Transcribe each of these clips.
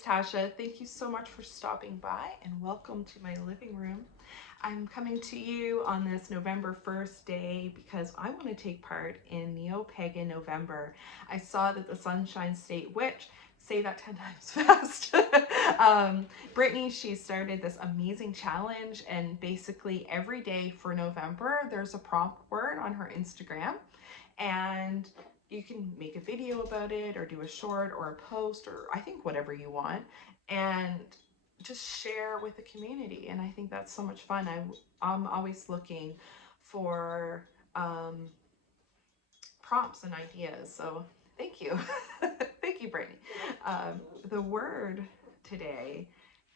it's Tasha. Thank you so much for stopping by and welcome to my living room. I'm coming to you on this November 1st day because I want to take part in Neo-Pagan November. I saw that the Sunshine State Witch, say that 10 times fast. Brittany, she started this amazing challenge, and basically every day for November, there's a prompt word on her Instagram. And you can make a video about it or do a short or a post or I think whatever you want and just share with the community. And I think that's so much fun. I'm always looking for prompts and ideas. So thank you. Thank you, Brittany. The word today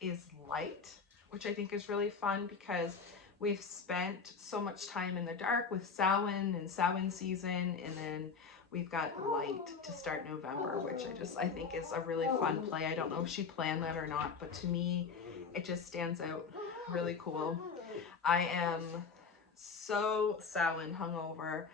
is light, which I think is really fun because we've spent so much time in the dark with Samhain and Samhain season, and then we've got light to start November, which I think is a really fun play. I don't know if she planned that or not, but to me, it just stands out really cool. I am so Samhain hungover.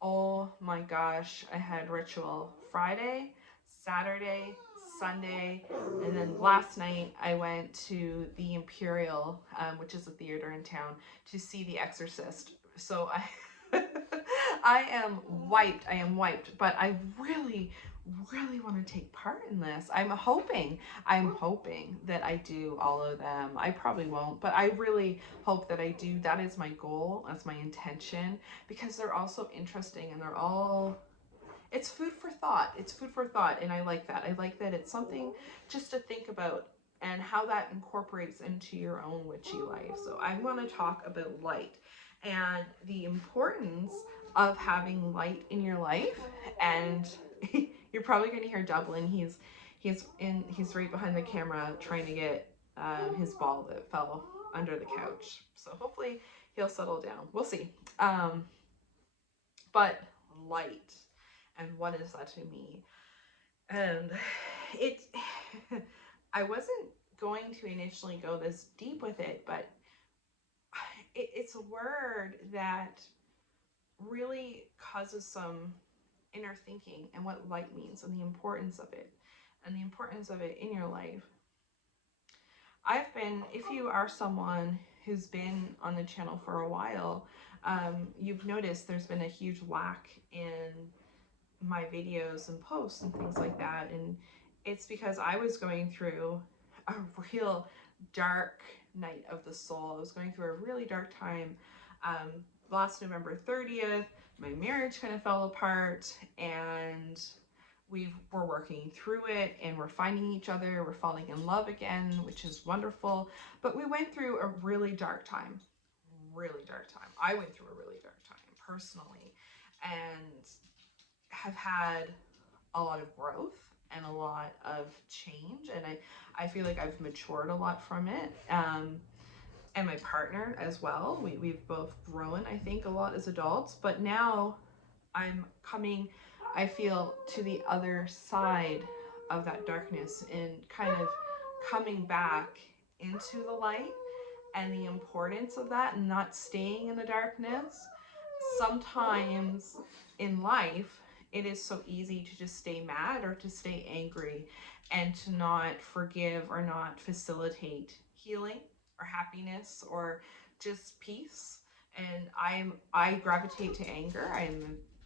Oh my gosh, I had ritual Friday, Saturday, Sunday, and then last night I went to the Imperial, which is a theater in town, to see The Exorcist. So I am wiped. I am wiped, but I really, really want to take part in this. I'm hoping that I do all of them. I probably won't, but I really hope that I do. That is my goal. That's my intention because they're all so interesting and it's food for thought. It's food for thought. And I like that. I like that it's something just to think about and how that incorporates into your own witchy life. So I want to talk about light and the importance of having light in your life. And you're probably going to hear Dublin. He's right behind the camera trying to get his ball that fell under the couch. So hopefully he'll settle down. We'll see. But light, and what is that to me? And it, I wasn't going to initially go this deep with it, but it's a word that really causes some inner thinking and what light means and the importance of it in your life. If you are someone who's been on the channel for a while, you've noticed there's been a huge lack in my videos and posts and things like that. And it's because I was going through a real dark night of the soul. I was going through a really dark time. Last November 30th, my marriage kind of fell apart, and we're working through it and we're finding each other. We're falling in love again, which is wonderful. But we went through a really dark time. Really dark time. I went through a really dark time personally and have had a lot of growth and a lot of change. And I feel like I've matured a lot from it. And my partner as well. We've both grown, I think, a lot as adults. But now I'm coming, I feel, to the other side of that darkness and kind of coming back into the light and the importance of that and not staying in the darkness. Sometimes in life, it is so easy to just stay mad or to stay angry and to not forgive or not facilitate healing or happiness or just peace. And I gravitate to anger.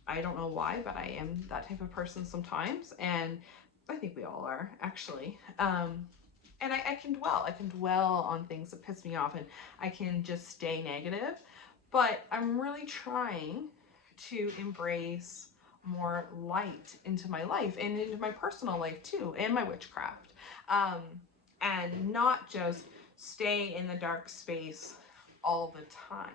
I don't know why, but I am that type of person sometimes, and I think we all are actually. And I can dwell on things that piss me off, and I can just stay negative. But I'm really trying to embrace more light into my life and into my personal life too, and my witchcraft, and not just stay in the dark space all the time.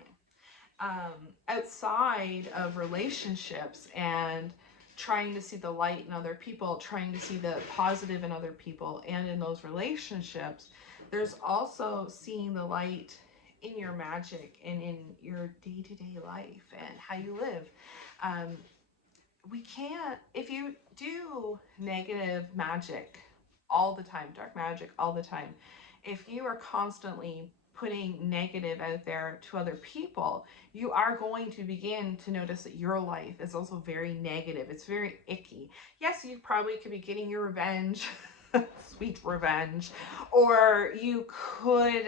Outside of relationships and trying to see the light in other people, trying to see the positive in other people and in those relationships, there's also seeing the light in your magic and in your day-to-day life and how you live. We can't, if you do negative magic all the time, dark magic all the time, if you are constantly putting negative out there to other people, you are going to begin to notice that your life is also very negative. It's very icky. Yes, you probably could be getting your revenge sweet revenge. Or you could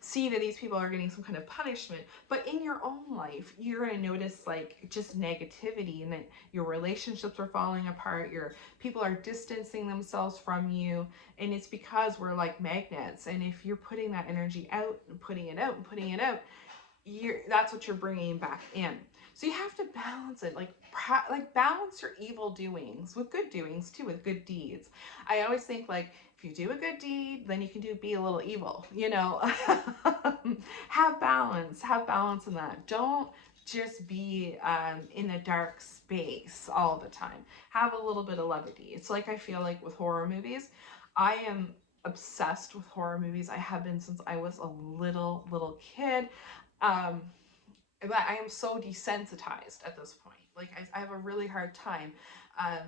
see that these people are getting some kind of punishment. But in your own life, you're going to notice like just negativity, and that your relationships are falling apart, your people are distancing themselves from you. And it's because we're like magnets. And if you're putting that energy out and putting it out and putting it out, that's what you're bringing back in. So you have to balance it, like balance your evil doings with good doings too, with good deeds. I always think like if you do a good deed, then you can be a little evil, you know. Have balance in that. Don't just be in a dark space all the time. Have a little bit of levity. It's like I feel like with horror movies, I am obsessed with horror movies. I have been since I was a little kid. Um, but I am so desensitized at this point. Like I have a really hard time. Um,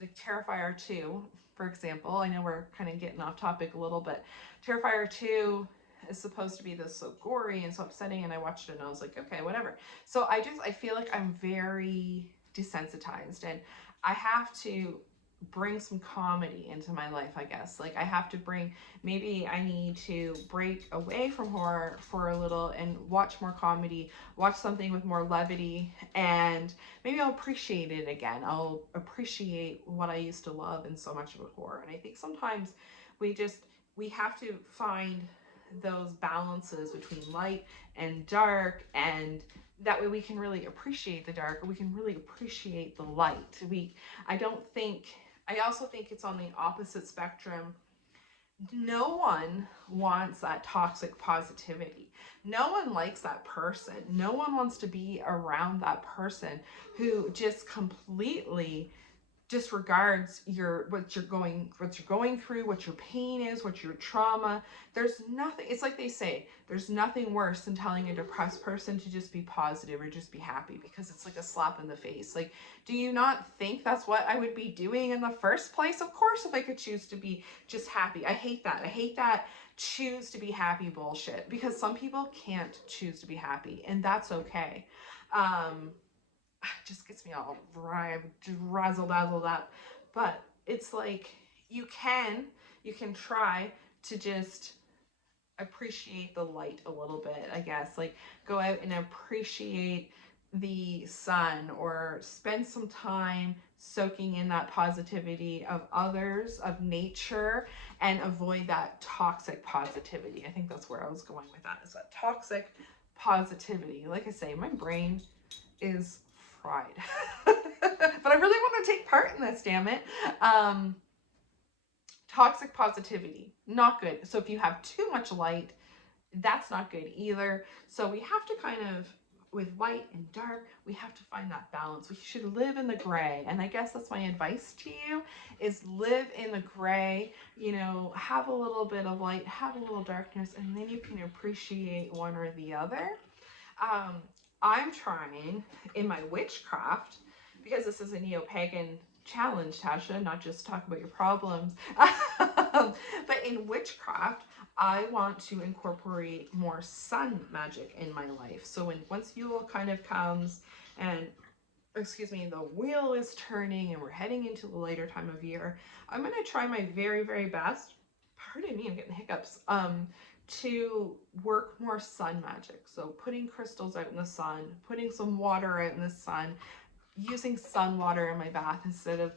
like Terrifier 2, for example. I know we're kind of getting off topic a little bit. Terrifier 2 is supposed to be this so gory and so upsetting, and I watched it and I was like, okay, whatever. So I feel like I'm very desensitized, and I have to bring some comedy into my life, I guess. Like I have to bring, maybe I need to break away from horror for a little and watch more comedy, watch something with more levity, and maybe I'll appreciate it again. I'll appreciate what I used to love and so much about horror. And I think sometimes we just, we have to find those balances between light and dark, and that way we can really appreciate the dark, or we can really appreciate the light. I don't think, I also think it's on the opposite spectrum. No one wants that toxic positivity. No one likes that person. No one wants to be around that person who just completely disregards what you're going through, what your pain is, what your trauma. There's nothing, it's like they say, there's nothing worse than telling a depressed person to just be positive or just be happy, because it's like a slap in the face. Like, do you not think that's what I would be doing in the first place? Of course, if I could choose to be just happy. I hate that choose to be happy bullshit, because some people can't choose to be happy, and that's okay. Just gets me all razzle dazzled up. But it's like you can try to just appreciate the light a little bit, I guess. Like go out and appreciate the sun, or spend some time soaking in that positivity of others, of nature, and avoid that toxic positivity. I think that's where I was going with that, is that toxic positivity. Like I say, my brain is fried. But I really want to take part in this, damn it. Toxic positivity, not good. So if you have too much light, that's not good either. So we have to kind of, with light and dark, we have to find that balance. We should live in the gray. And I guess that's my advice to you, is live in the gray, you know, have a little bit of light, have a little darkness, and then you can appreciate one or the other. Um, I'm trying in my witchcraft, because this is a Neo-Pagan challenge, Tasha, not just talk about your problems. But in witchcraft, I want to incorporate more sun magic in my life. So once Yule kind of comes and, excuse me, the wheel is turning and we're heading into the later time of year, I'm going to try my very, very best. Pardon me, I'm getting hiccups. To work more sun magic. So putting crystals out in the sun, putting some water out in the sun, using sun water in my bath instead of,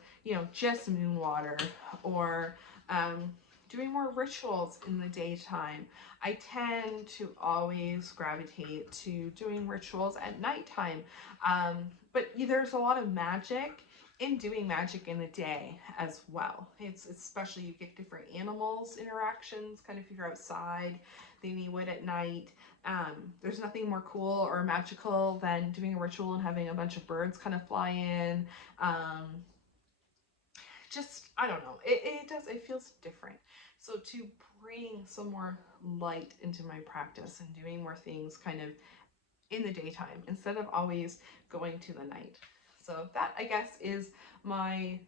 just moon water, or doing more rituals in the daytime. I tend to always gravitate to doing rituals at nighttime. But there's a lot of magic in doing magic in the day as well. It's especially, you get different animals interactions, kind of if you're outside than you would at night. There's nothing more cool or magical than doing a ritual and having a bunch of birds kind of fly in. Just, I don't know, it feels different. So to bring some more light into my practice and doing more things kind of in the daytime instead of always going to the night. So that, I guess, is my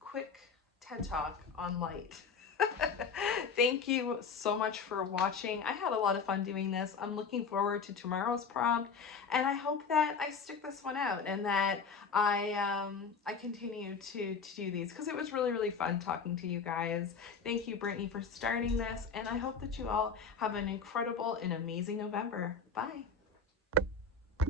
quick TED Talk on light. Thank you so much for watching. I had a lot of fun doing this. I'm looking forward to tomorrow's prompt, and I hope that I stick this one out and that I continue to do these, because it was really, really fun talking to you guys. Thank you, Brittany, for starting this, and I hope that you all have an incredible and amazing November. Bye.